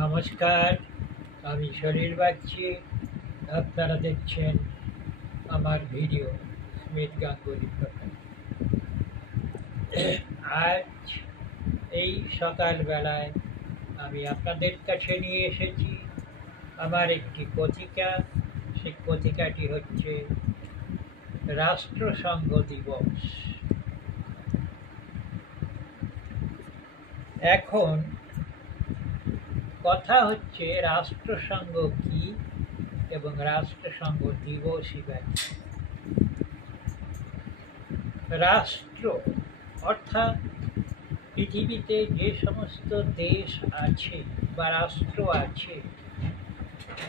নমস্কার, আমি শরীর বাগচি। আপনারা দেখছেন আমার ভিডিও স্মিথ গাঙ্গুলির কথা। আজ এই সকালবেলায় আমি আপনাদের কাছে নিয়ে এসেছি আমার একটি পত্রিকা। সেই পত্রিকাটি হচ্ছে রাষ্ট্রসংঘ দিবস। এখন কথা হচ্ছে রাষ্ট্রসংঘ কি এবং রাষ্ট্রসংঘ দিবসই বা কি। রাষ্ট্র অর্থাৎ পৃথিবীতে যে সমস্ত দেশ আছে বা রাষ্ট্র আছে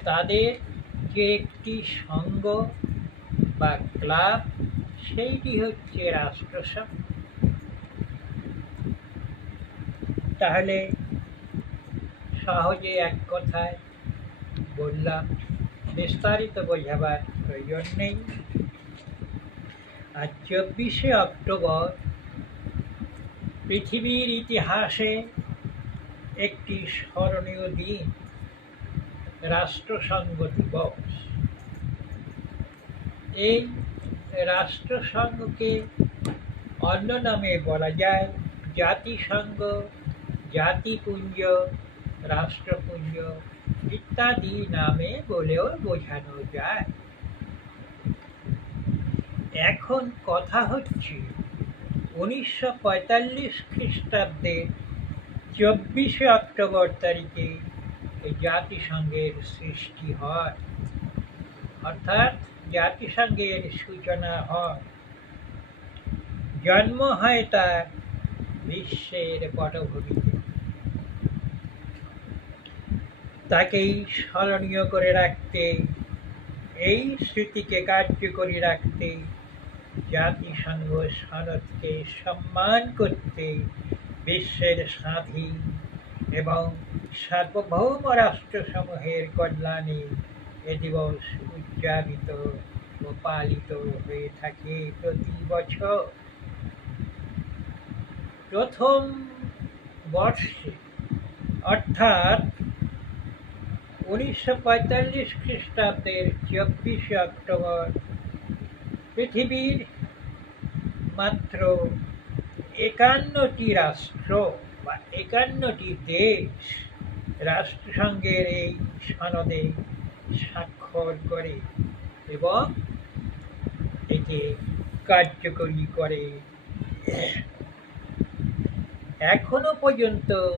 তাদের যে একটি সংঘ বা ক্লাব, সেইটি হচ্ছে রাষ্ট্রসংঘ। তাহলে সহজে এক কথায় বললাম, বিস্তারিত বোঝাবার প্রয়োজন নেই। আর 24শে অক্টোবর পৃথিবীর ইতিহাসে একটি স্মরণীয় দিন, রাষ্ট্রসংঘ দিবস। এই রাষ্ট্রসংঘকে অন্য নামে বলা যায় জাতিসংঘ, জাতিপুঞ্জ, রাষ্ট্রপুঞ্জ ইত্যাদি নামে বলেও বোঝানো যায়। এখন কথা হচ্ছে 1945 খ্রিস্টাব্দের 24শে অক্টোবর তারিখে এই জাতিসংঘের সৃষ্টি হয়, অর্থাৎ জাতিসংঘের সূচনা হয়। জন্ম হয় তার বিশ্বের পটভূমিতে। তাকেই স্মরণীয় করে রাখতে, এই স্মৃতিকে কার্যকরী রাখতে, জাতিসংঘ সনদকে সম্মান করতে বিশ্বের স্বাধীন এবং সার্বভৌম রাষ্ট্রসমূহের কল্যাণে এ দিবস উদযাপিত ও পালিত হয়ে থাকে প্রতি বছর। প্রথম বর্ষে অর্থাৎ 1945 খ্রিস্টাব্দের 24শে অক্টোবর পৃথিবীর মাত্র 51টি রাষ্ট্র বা 51টি দেশ রাষ্ট্রসংঘের এই সনদে স্বাক্ষর করে এবং একে কার্যকরী করে। এখনো পর্যন্ত